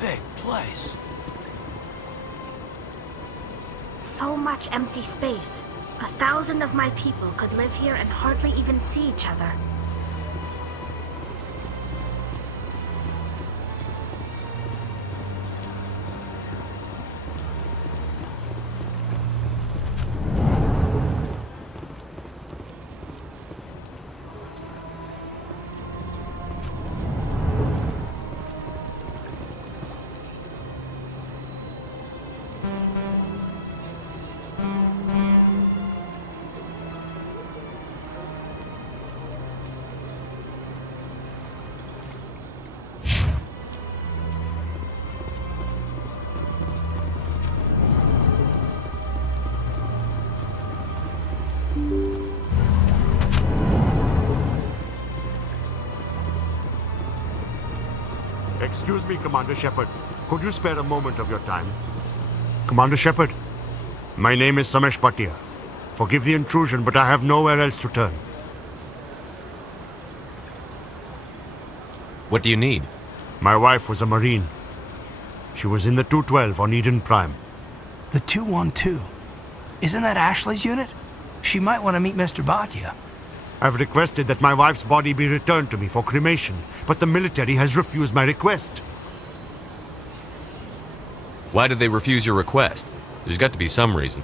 Big place. So much empty space. 1,000 of my people could live here and hardly even see each other. Excuse me, Commander Shepard. Could you spare a moment of your time? Commander Shepard, my name is Samesh Bhatia. Forgive the intrusion, but I have nowhere else to turn. What do you need? My wife was a Marine. She was in the 212 on Eden Prime. The 212? Isn't that Ashley's unit? She might want to meet Mr. Bhatia. I've requested that my wife's body be returned to me for cremation, but the military has refused my request. Why did they refuse your request? There's got to be some reason.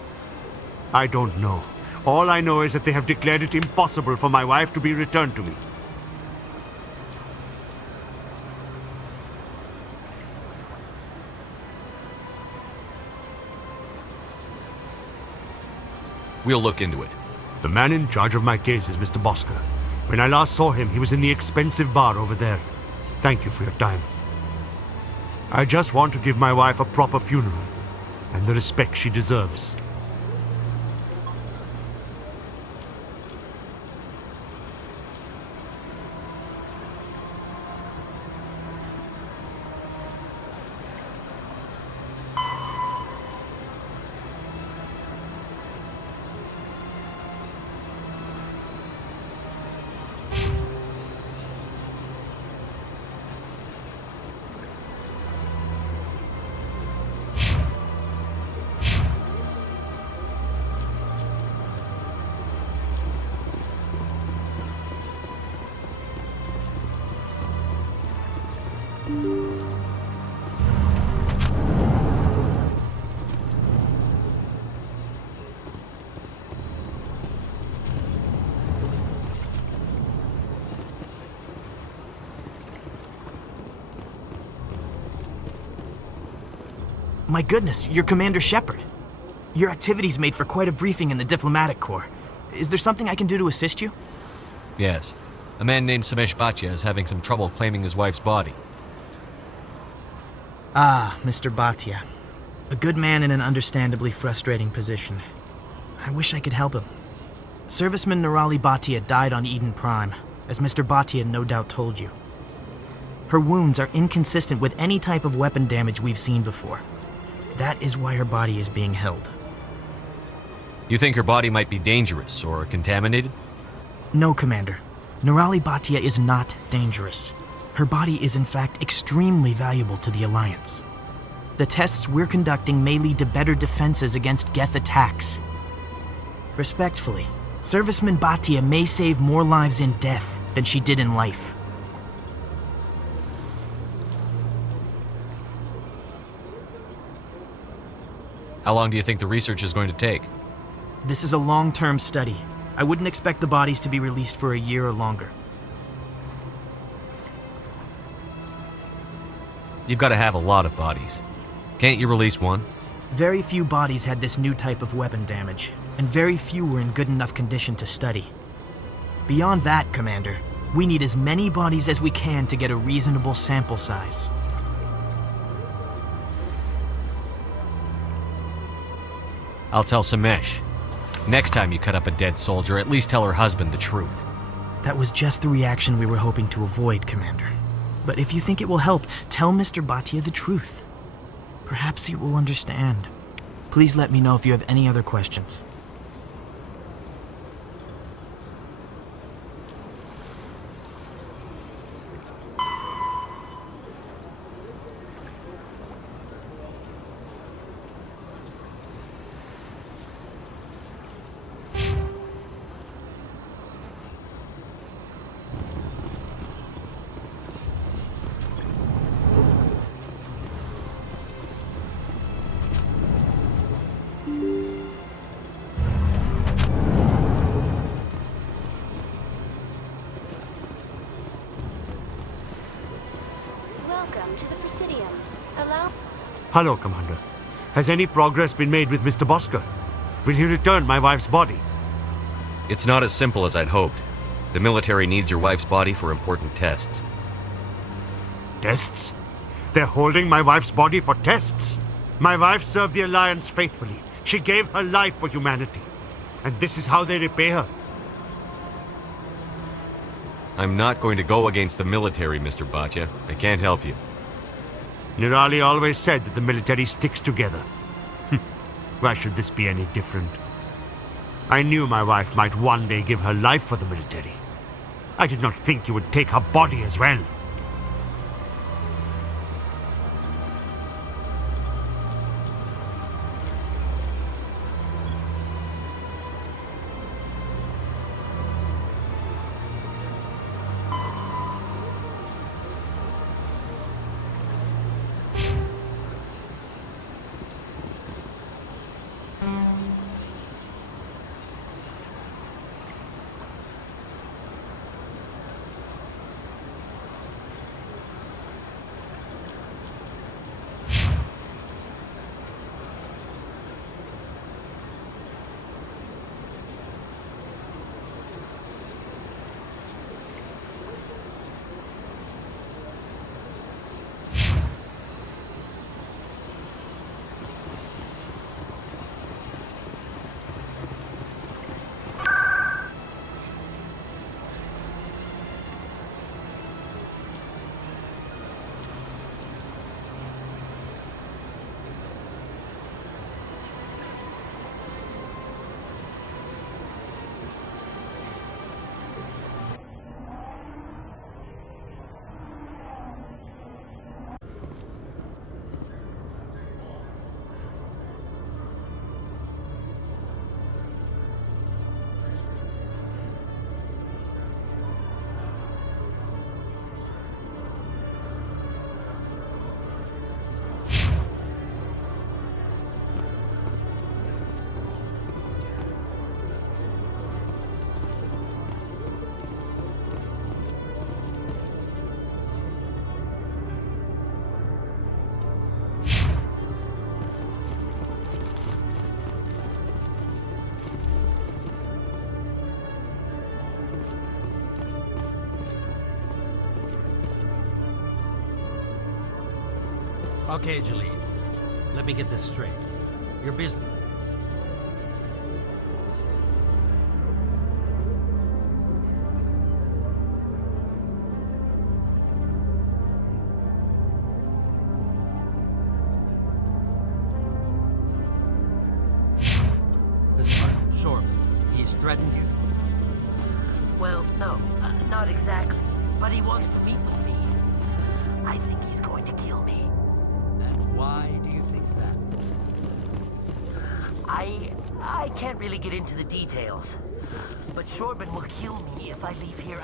I don't know. All I know is that they have declared it impossible for my wife to be returned to me. We'll look into it. The man in charge of my case is Mr. Bosker. When I last saw him, he was in the expensive bar over there. Thank you for your time. I just want to give my wife a proper funeral, and the respect she deserves. My goodness, you're Commander Shepard. Your activities made for quite a briefing in the Diplomatic Corps. Is there something I can do to assist you? Yes. A man named Samesh Bhatia is having some trouble claiming his wife's body. Ah, Mr. Bhatia. A good man in an understandably frustrating position. I wish I could help him. Serviceman Nirali Bhatia died on Eden Prime, as Mr. Bhatia no doubt told you. Her wounds are inconsistent with any type of weapon damage we've seen before. That is why her body is being held. You think her body might be dangerous or contaminated? No, Commander. Nirali Bhatia is not dangerous. Her body is in fact extremely valuable to the Alliance. The tests we're conducting may lead to better defenses against Geth attacks. Respectfully, Serviceman Bhatia may save more lives in death than she did in life. How long do you think the research is going to take? This is a long-term study. I wouldn't expect the bodies to be released for a year or longer. You've got to have a lot of bodies. Can't you release one? Very few bodies had this new type of weapon damage, and very few were in good enough condition to study. Beyond that, Commander, We need as many bodies as we can to get a reasonable sample size. I'll tell Samesh. Next time you cut up a dead soldier, at least tell her husband the truth. That was just the reaction we were hoping to avoid, Commander. But if you think it will help, tell Mr. Bhatia the truth. Perhaps he will understand. Please let me know if you have any other questions. Welcome to the Presidium. Allow... Hello, Commander. Has any progress been made with Mr. Bosker? Will he return my wife's body? It's not as simple as I'd hoped. The military needs your wife's body for important tests. Tests? They're holding my wife's body for tests? My wife served the Alliance faithfully. She gave her life for humanity. And this is how they repay her. I'm not going to go against the military, Mr. Bhatia. I can't help you. Nirali always said that the military sticks together. Why should this be any different? I knew my wife might one day give her life for the military. I did not think you would take her body as well. Okay, Jaleel. Let me get this straight. Your business... This one, sure. He's threatened you? Well, no, not exactly. But he wants to meet with me. I think he's going to kill me. And why do you think that? I can't really get into the details. But Shorbin will kill me if I leave here.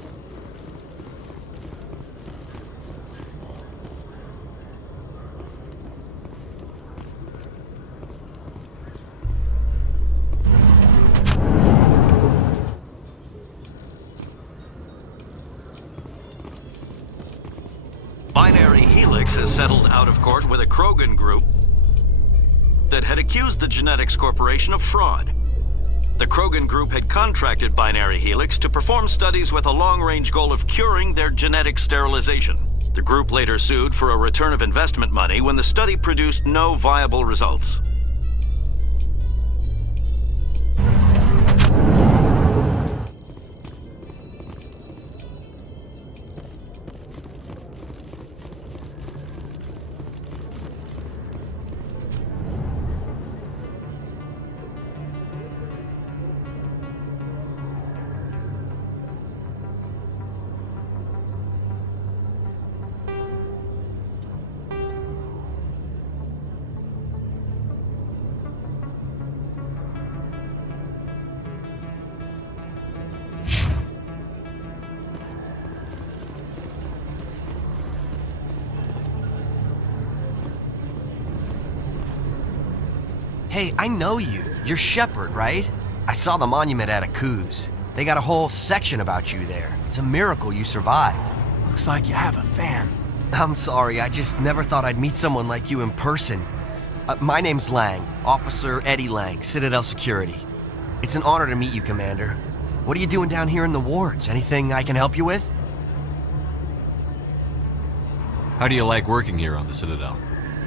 Binary Helix has settled out of court with a Krogan group that had accused the Genetics Corporation of fraud. The Krogan group had contracted Binary Helix to perform studies with a long-range goal of curing their genetic sterilization. The group later sued for a return of investment money when the study produced no viable results. Hey, I know you. You're Shepard, right? I saw the monument at Akuz. They got a whole section about you there. It's a miracle you survived. Looks like you have a fan. I'm sorry, I just never thought I'd meet someone like you in person. My name's Lang, Officer Eddie Lang, Citadel Security. It's an honor to meet you, Commander. What are you doing down here in the wards? Anything I can help you with? How do you like working here on the Citadel?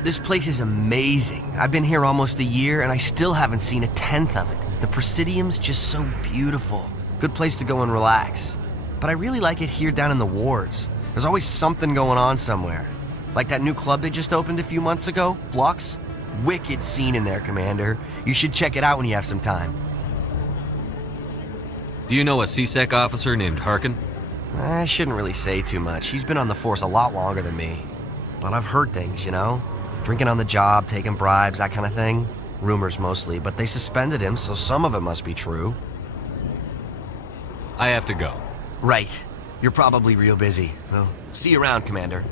This place is amazing. I've been here almost a year and I still haven't seen a tenth of it. The Presidium's just so beautiful. Good place to go and relax. But I really like it here down in the wards. There's always something going on somewhere. Like that new club they just opened a few months ago, Flux. Wicked scene in there, Commander. You should check it out when you have some time. Do you know a CSEC officer named Harkin? I shouldn't really say too much. He's been on the force a lot longer than me. But I've heard things, you know? Drinking on the job, taking bribes, that kind of thing. Rumors mostly, but they suspended him, so some of it must be true. I have to go. Right. You're probably real busy. Well, see you around, Commander.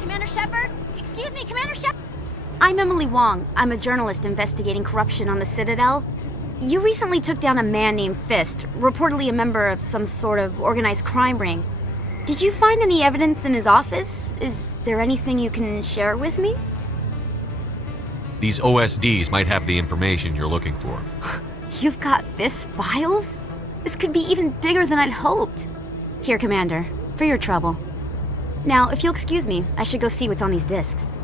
Commander Shepard? Excuse me, Commander Shepard! I'm Emily Wong. I'm a journalist investigating corruption on the Citadel. You recently took down a man named Fist, reportedly a member of some sort of organized crime ring. Did you find any evidence in his office? Is there anything you can share with me? These OSDs might have the information you're looking for. You've got Fist's files? This could be even bigger than I'd hoped. Here, Commander, for your trouble. Now, if you'll excuse me, I should go see what's on these discs.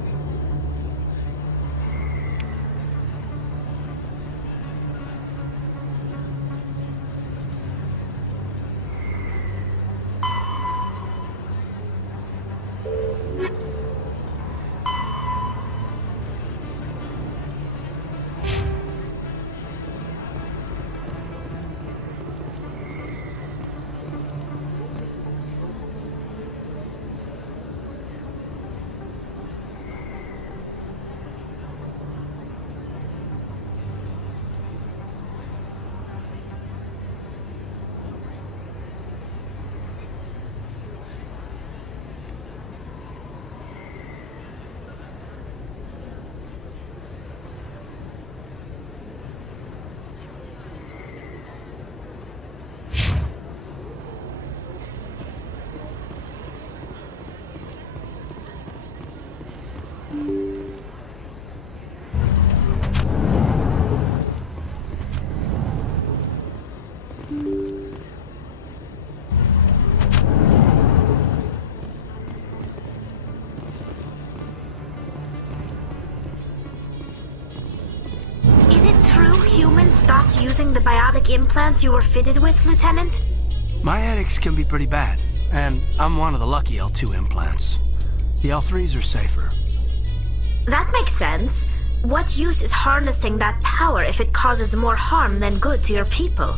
Is it true humans stopped using the biotic implants you were fitted with, Lieutenant? My headaches can be pretty bad, and I'm one of the lucky L2 implants. The L3s are safer. That makes sense. What use is harnessing that power if it causes more harm than good to your people?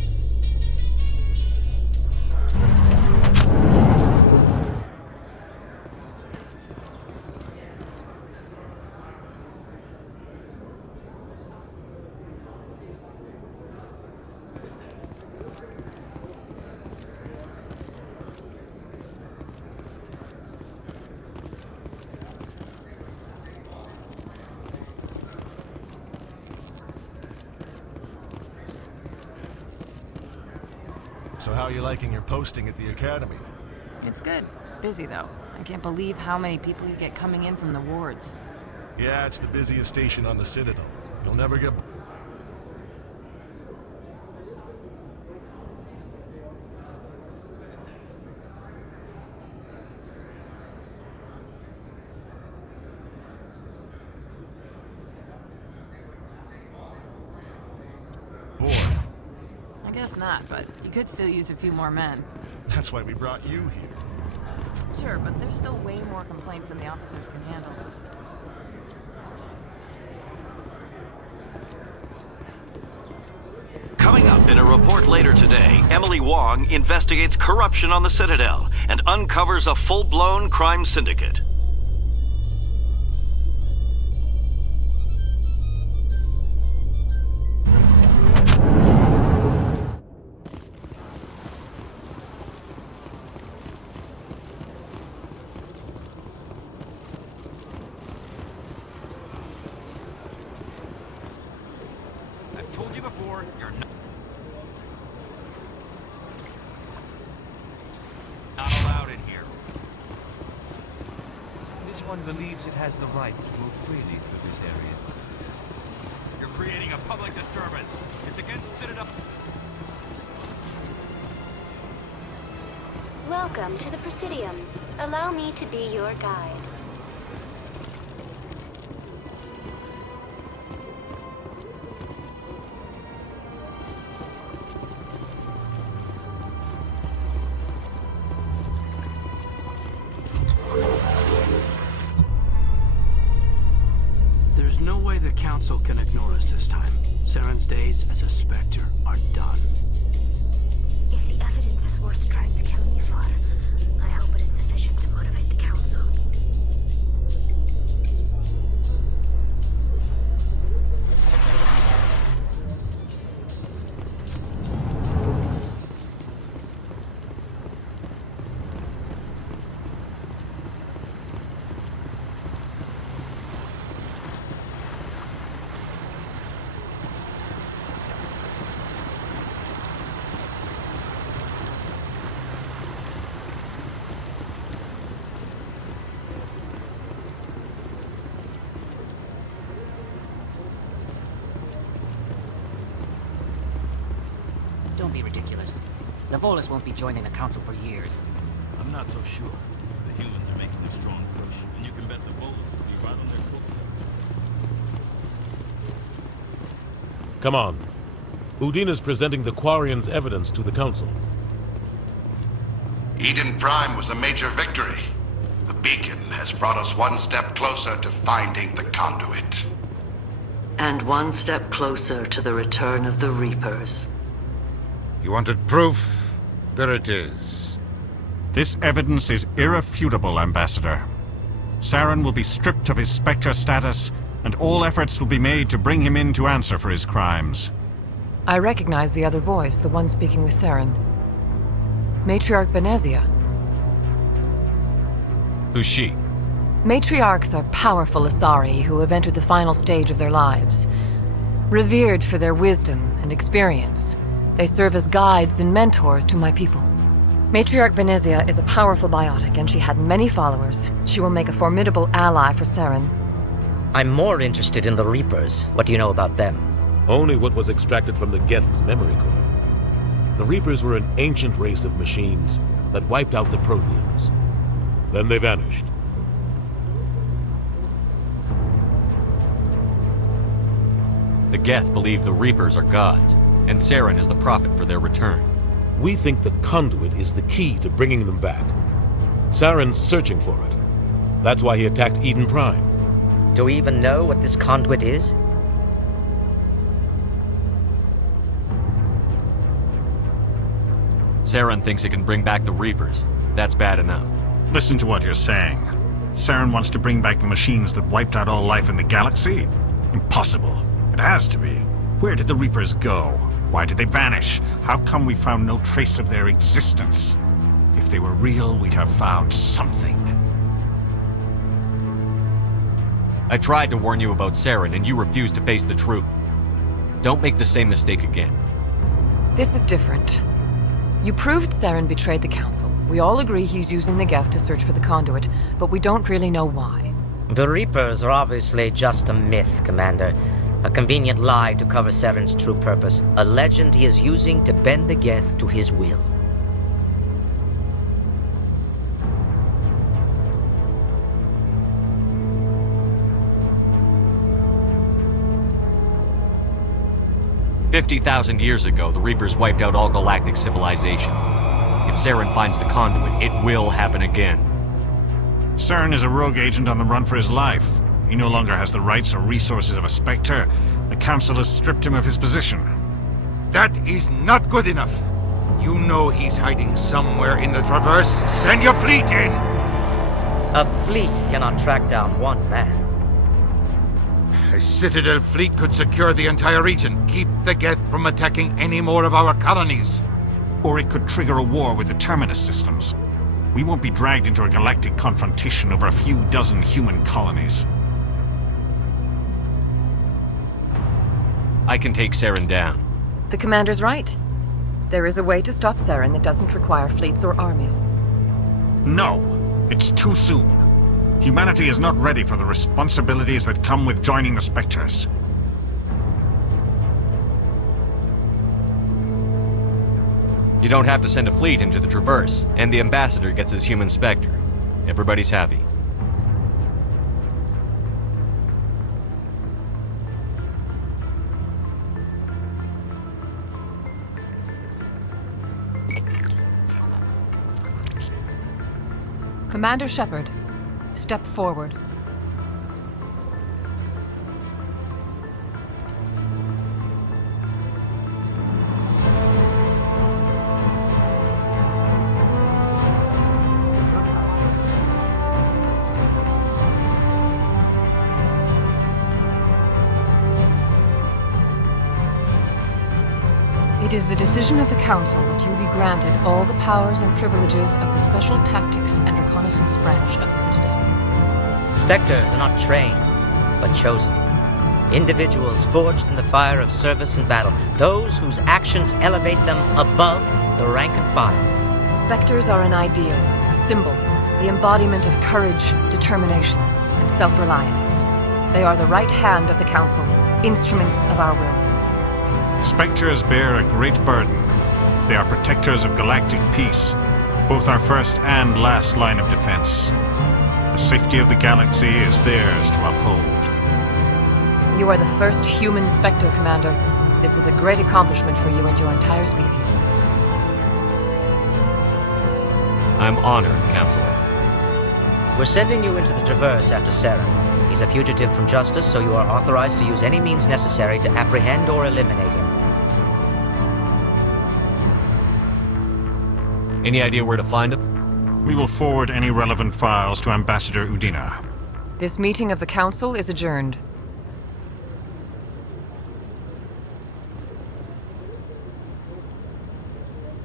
So how are you liking your posting at the academy? It's good. Busy, though. I can't believe how many people you get coming in from the wards. Yeah, it's the busiest station on the Citadel. You'll never get... bored. I guess not, but you could still use a few more men. That's why we brought you here. Sure, but there's still way more complaints than the officers can handle. Coming up in a report later today, Emily Wong investigates corruption on the Citadel and uncovers a full-blown crime syndicate. I've told you before, you're not allowed in here. This one believes it has the right to move freely through this area. You're creating a public disturbance. It's against Citadel. Welcome to the Presidium. Allow me to be your guide. There's no way the Council can ignore us this time. Saren's days as a Spectre are done. If the evidence is worth trying to kill me for, I hope it is sufficient to motivate the Council. Don't be ridiculous. The Volus won't be joining the Council for years. I'm not so sure. The humans are making a strong push, and you can bet the Volus will be right on their coattails. Come on. Udina's presenting the Quarians' evidence to the Council. Eden Prime was a major victory. The beacon has brought us one step closer to finding the conduit. And one step closer to the return of the Reapers. You wanted proof? There it is. This evidence is irrefutable, Ambassador. Saren will be stripped of his Spectre status, and all efforts will be made to bring him in to answer for his crimes. I recognize the other voice, the one speaking with Saren. Matriarch Benezia. Who's she? Matriarchs are powerful Asari who have entered the final stage of their lives. Revered for their wisdom and experience, they serve as guides and mentors to my people. Matriarch Benezia is a powerful biotic, and she had many followers. She will make a formidable ally for Saren. I'm more interested in the Reapers. What do you know about them? Only what was extracted from the Geth's memory core. The Reapers were an ancient race of machines that wiped out the Protheans. Then they vanished. The Geth believe the Reapers are gods, and Saren is the prophet for their return. We think the conduit is the key to bringing them back. Saren's searching for it. That's why he attacked Eden Prime. Do we even know what this conduit is? Saren thinks it can bring back the Reapers. That's bad enough. Listen to what you're saying. Saren wants to bring back the machines that wiped out all life in the galaxy? Impossible. It has to be. Where did the Reapers go? Why did they vanish? How come we found no trace of their existence? If they were real, we'd have found something. I tried to warn you about Saren, and you refused to face the truth. Don't make the same mistake again. This is different. You proved Saren betrayed the Council. We all agree he's using the Geth to search for the conduit, but we don't really know why. The Reapers are obviously just a myth, Commander. A convenient lie to cover Saren's true purpose. A legend he is using to bend the Geth to his will. "50,000 years ago, the Reapers wiped out all galactic civilization. If Saren finds the conduit, it will happen again." Saren is a rogue agent on the run for his life. He no longer has the rights or resources of a Spectre. The Council has stripped him of his position. That is not good enough. You know he's hiding somewhere in the Traverse. Send your fleet in! A fleet cannot track down one man. A Citadel fleet could secure the entire region, keep the Geth from attacking any more of our colonies. Or it could trigger a war with the Terminus systems. We won't be dragged into a galactic confrontation over a few dozen human colonies. I can take Saren down. The Commander's right. There is a way to stop Saren that doesn't require fleets or armies. No! It's too soon. Humanity is not ready for the responsibilities that come with joining the Spectres. You don't have to send a fleet into the Traverse, and the Ambassador gets his human Spectre. Everybody's happy. Commander Shepard, step forward. It is the decision of the Council that you be granted all the powers and privileges of the Special Tactics and Reconnaissance branch of the Citadel. Spectres are not trained, but chosen. Individuals forged in the fire of service and battle. Those whose actions elevate them above the rank and file. Spectres are an ideal, a symbol, the embodiment of courage, determination, and self-reliance. They are the right hand of the Council, instruments of our will. Spectres bear a great burden. They are protectors of galactic peace, both our first and last line of defense. The safety of the galaxy is theirs to uphold. You are the first human Spectre, Commander. This is a great accomplishment for you and your entire species. I'm honored, Counselor. We're sending you into the Traverse after Saren. He's a fugitive from justice, so you are authorized to use any means necessary to apprehend or eliminate him. Any idea where to find him? We will forward any relevant files to Ambassador Udina. This meeting of the Council is adjourned.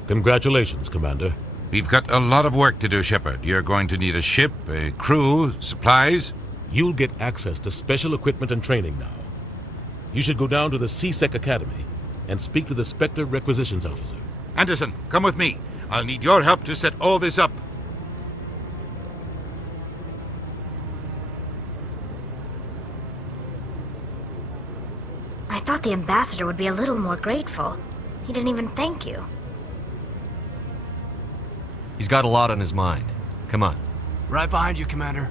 Congratulations, Commander. We've got a lot of work to do, Shepard. You're going to need a ship, a crew, supplies. You'll get access to special equipment and training now. You should go down to the C-Sec Academy and speak to the Spectre Requisitions Officer. Anderson, come with me. I'll need your help to set all this up. I thought the ambassador would be a little more grateful. He didn't even thank you. He's got a lot on his mind. Come on. Right behind you, Commander.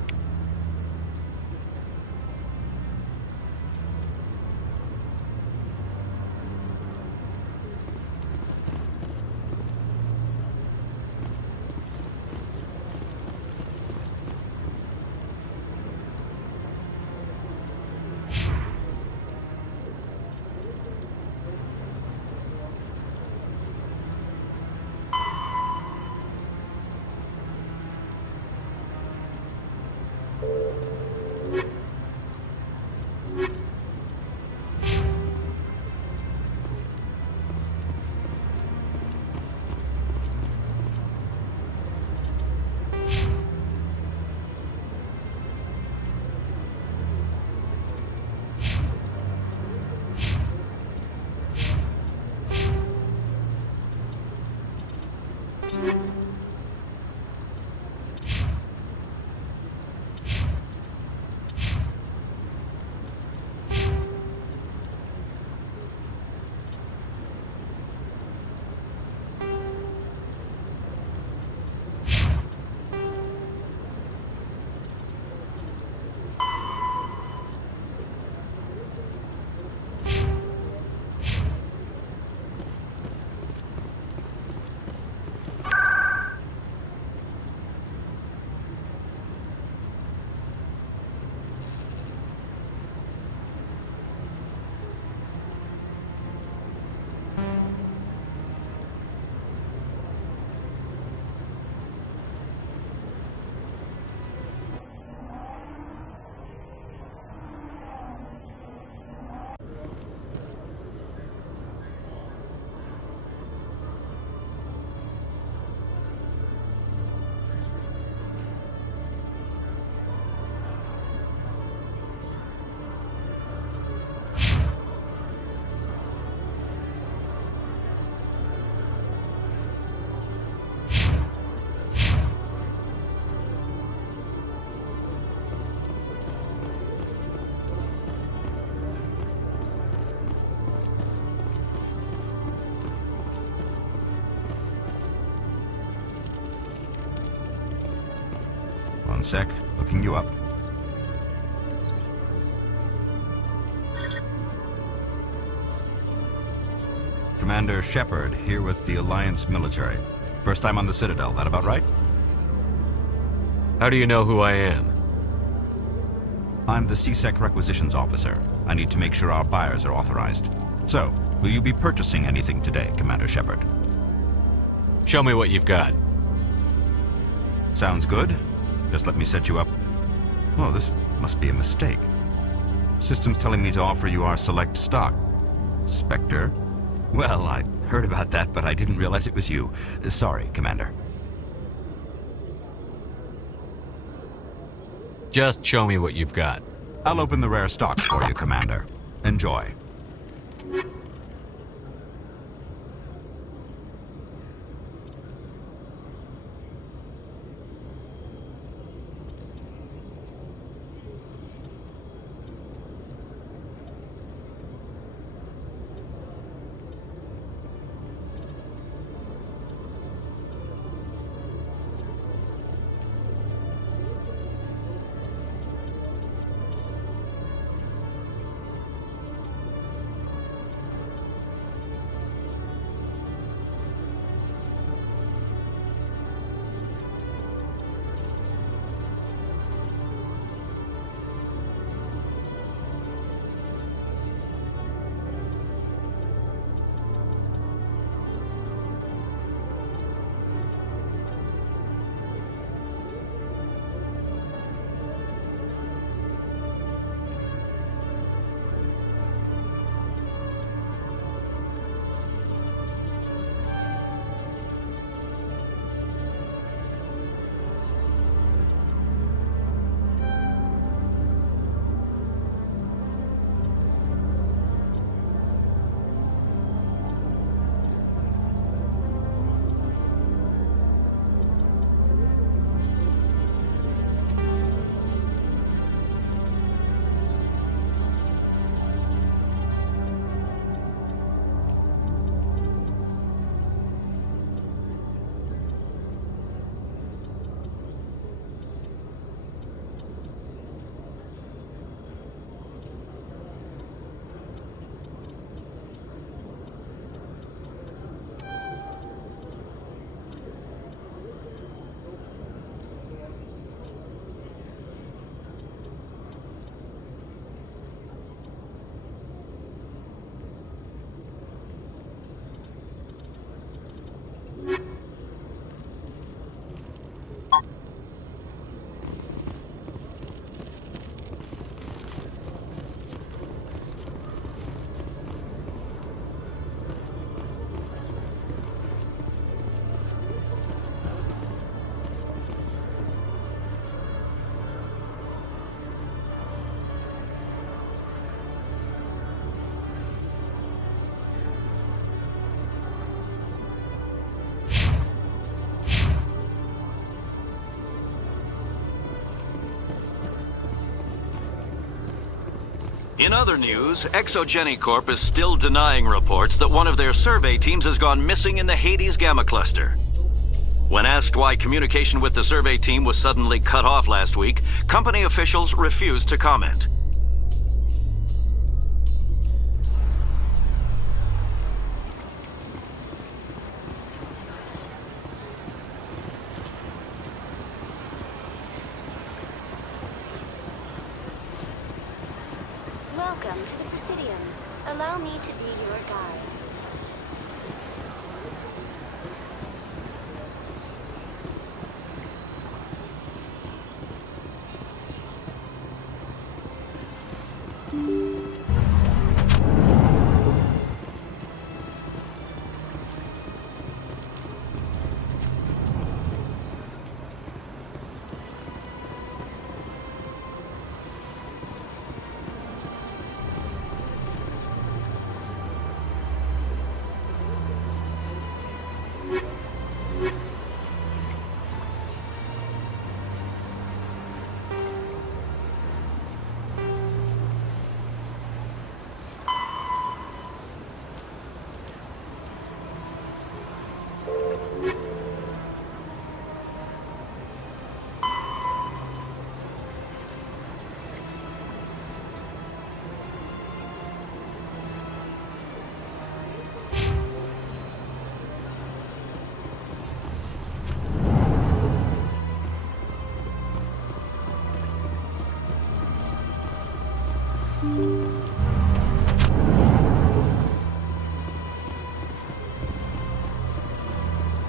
One sec, looking you up. Commander Shepard, here with the Alliance military. First time on the Citadel, that about right? How do you know who I am? I'm the CSEC requisitions officer. I need to make sure our buyers are authorized. So, will you be purchasing anything today, Commander Shepard? Show me what you've got. Sounds good. Just let me set you up. Oh, this must be a mistake. System's telling me to offer you our select stock. Spectre? Well, I heard about that, but I didn't realize it was you. Sorry, Commander. Just show me what you've got. I'll open the rare stocks for you, Commander. Enjoy. In other news, Exogeny Corp is still denying reports that one of their survey teams has gone missing in the Hades Gamma Cluster. When asked why communication with the survey team was suddenly cut off last week, company officials refused to comment. Welcome to the Presidium. Allow me to be your guide.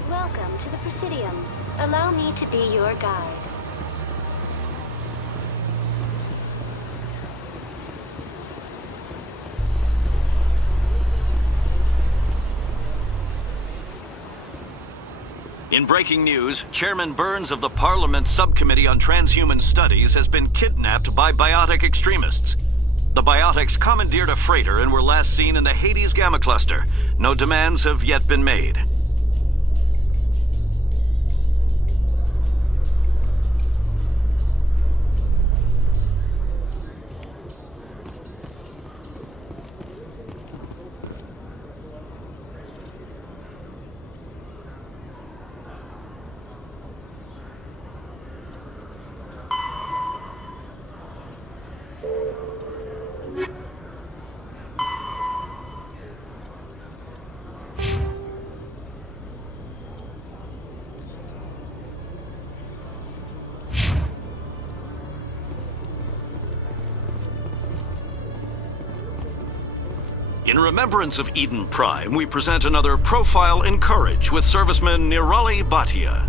Welcome to the Presidium. Allow me to be your guide. In breaking news, Chairman Burns of the Parliament Subcommittee on Transhuman Studies has been kidnapped by biotic extremists. The biotics commandeered a freighter and were last seen in the Hades Gamma Cluster. No demands have yet been made. In remembrance of Eden Prime, we present another Profile in Courage with serviceman Nirali Bhatia.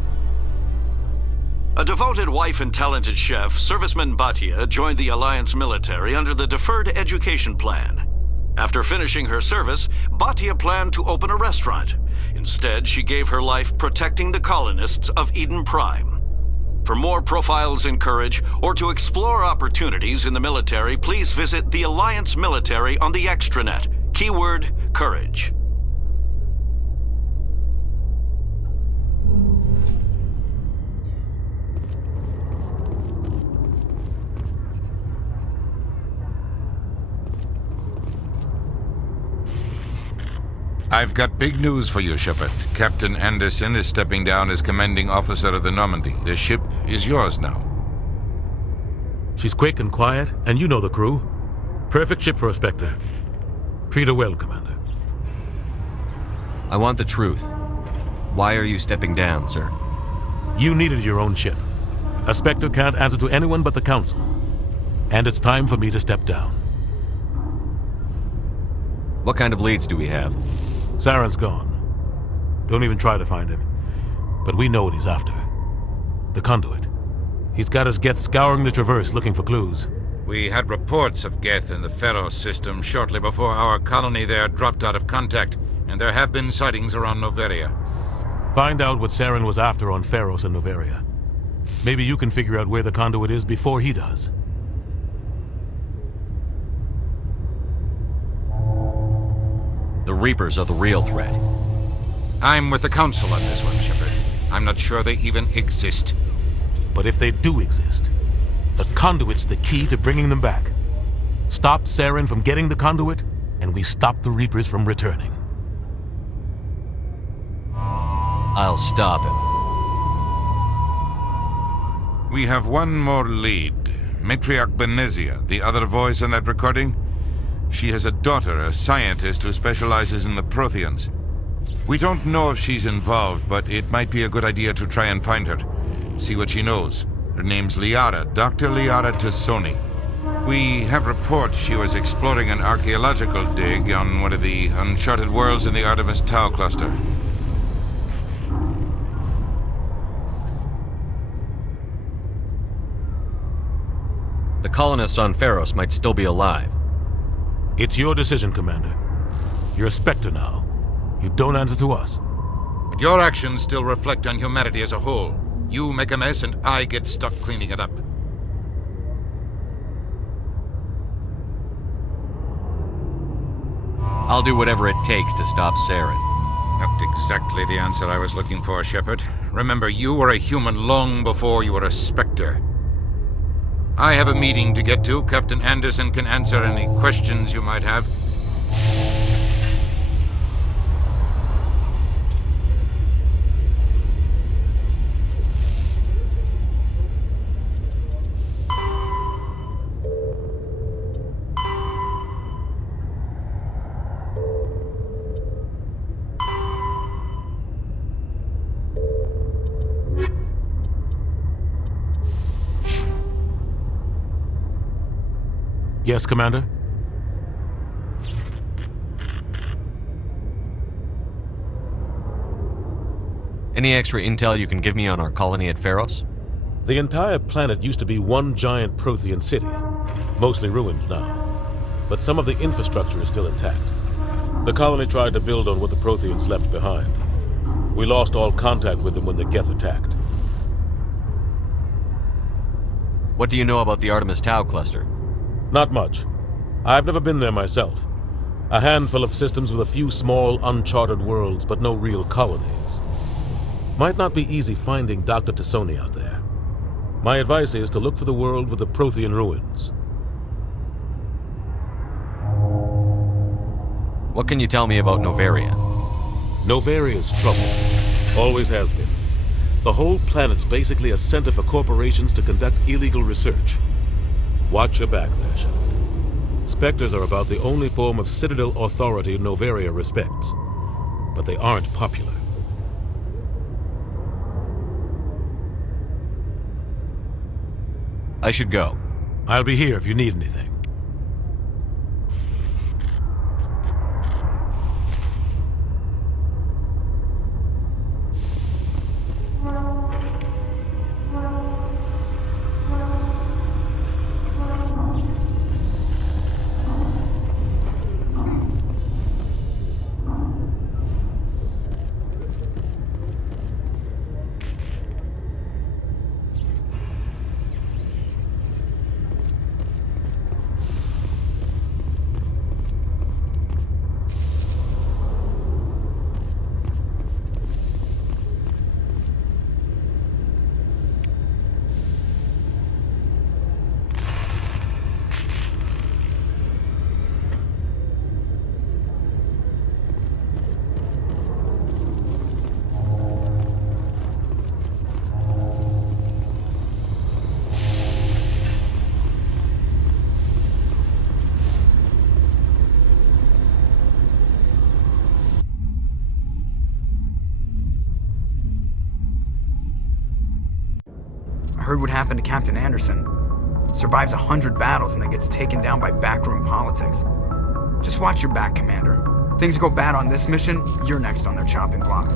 A devoted wife and talented chef, serviceman Bhatia joined the Alliance military under the Deferred Education Plan. After finishing her service, Bhatia planned to open a restaurant. Instead, she gave her life protecting the colonists of Eden Prime. For more Profiles in Courage, or to explore opportunities in the military, please visit the Alliance military on the extranet. Keyword, courage. I've got big news for you, Shepard. Captain Anderson is stepping down as commanding officer of the Normandy. The ship is yours now. She's quick and quiet, and you know the crew. Perfect ship for a Spectre. Treat her well, Commander. I want the truth. Why are you stepping down, sir? You needed your own ship. A Spectre can't answer to anyone but the Council. And it's time for me to step down. What kind of leads do we have? Saren's gone. Don't even try to find him. But we know what he's after. The conduit. He's got his Geth scouring the Traverse looking for clues. We had reports of Geth in the Pharos system shortly before our colony there dropped out of contact, and there have been sightings around Noveria. Find out what Saren was after on Pharos and Noveria. Maybe you can figure out where the conduit is before he does. The Reapers are the real threat. I'm with the Council on this one, Shepard. I'm not sure they even exist. But if they do exist, the conduit's the key to bringing them back. Stop Saren from getting the conduit, and we stop the Reapers from returning. I'll stop him. We have one more lead. Matriarch Benezia, the other voice in that recording. She has a daughter, a scientist who specializes in the Protheans. We don't know if she's involved, but it might be a good idea to try and find her. See what she knows. Her name's Liara, Dr. Liara Tassoni. We have reports she was exploring an archaeological dig on one of the uncharted worlds in the Artemis Tau cluster. The colonists on Pharos might still be alive. It's your decision, Commander. You're a Spectre now. You don't answer to us. But your actions still reflect on humanity as a whole. You make a mess and I get stuck cleaning it up. I'll do whatever it takes to stop Saren. Not exactly the answer I was looking for, Shepard. Remember, you were a human long before you were a Spectre. I have a meeting to get to. Captain Anderson can answer any questions you might have. Yes, Commander? Any extra intel you can give me on our colony at Pharos? The entire planet used to be one giant Prothean city. Mostly ruins now. But some of the infrastructure is still intact. The colony tried to build on what the Protheans left behind. We lost all contact with them when the Geth attacked. What do you know about the Artemis Tau cluster? Not much. I've never been there myself. A handful of systems with a few small, uncharted worlds, but no real colonies. Might not be easy finding Dr. Tassoni out there. My advice is to look for the world with the Prothean ruins. What can you tell me about Novaria? Novaria's trouble. Always has been. The whole planet's basically a center for corporations to conduct illegal research. Watch your back there, Shepard. Spectres are about the only form of Citadel authority Novaria respects. But they aren't popular. I should go. I'll be here if you need anything. Heard what happened to Captain Anderson. Survives 100 battles and then gets taken down by backroom politics. Just watch your back, Commander. Things go bad on this mission, you're next on their chopping block.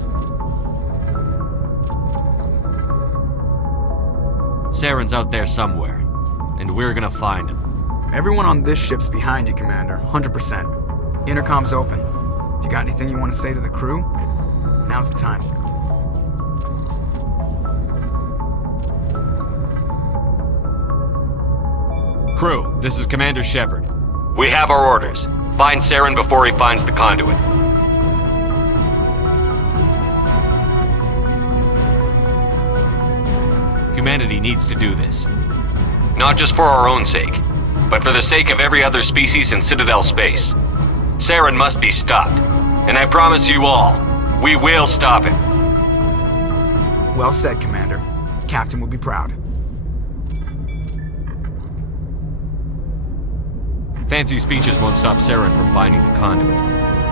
Saren's out there somewhere, and we're gonna find him. Everyone on this ship's behind you, Commander, 100%. Intercom's open. If you got anything you want to say to the crew, now's the time. Crew, this is Commander Shepard. We have our orders. Find Saren before he finds the conduit. Humanity needs to do this. Not just for our own sake, but for the sake of every other species in Citadel space. Saren must be stopped, and I promise you all, we will stop it. Well said, Commander. Captain will be proud. Fancy speeches won't stop Saren from finding the conduit.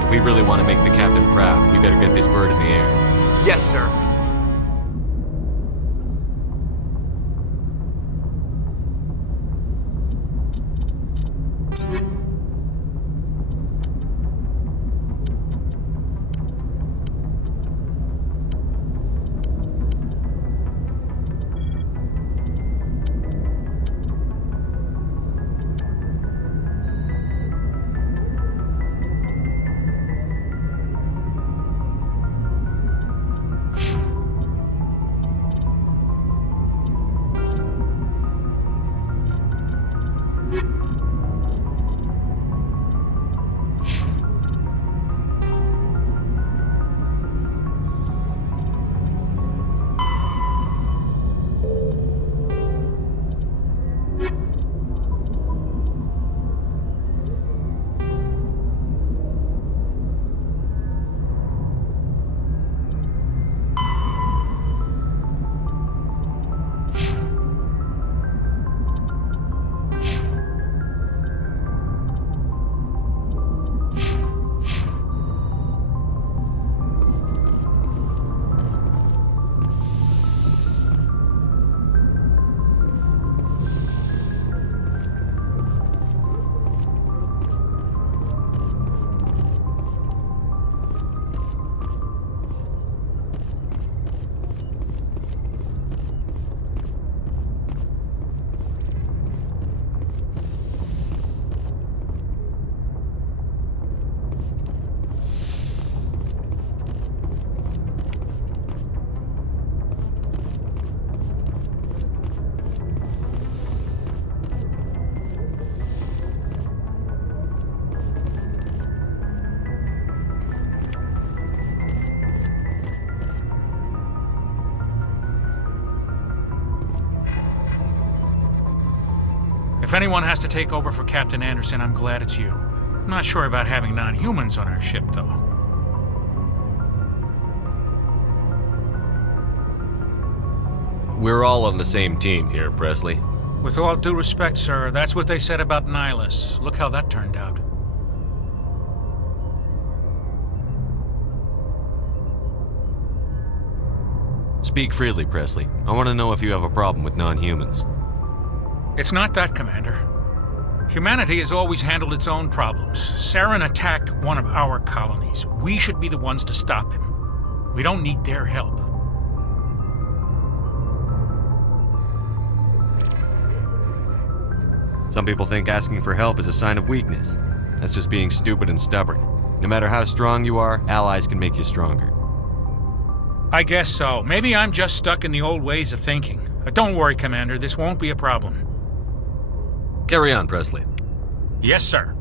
If we really want to make the captain proud, we better get this bird in the air. Yes, sir. If anyone has to take over for Captain Anderson, I'm glad it's you. I'm not sure about having non-humans on our ship, though. We're all on the same team here, Presley. With all due respect, sir, that's what they said about Nihilus. Look how that turned out. Speak freely, Presley. I want to know if you have a problem with non-humans. It's not that, Commander. Humanity has always handled its own problems. Saren attacked one of our colonies. We should be the ones to stop him. We don't need their help. Some people think asking for help is a sign of weakness. That's just being stupid and stubborn. No matter how strong you are, allies can make you stronger. I guess so. Maybe I'm just stuck in the old ways of thinking. But don't worry, Commander. This won't be a problem. Carry on, Presley. Yes, sir.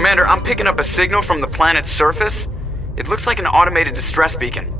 Commander, I'm picking up a signal from the planet's surface. It looks like an automated distress beacon.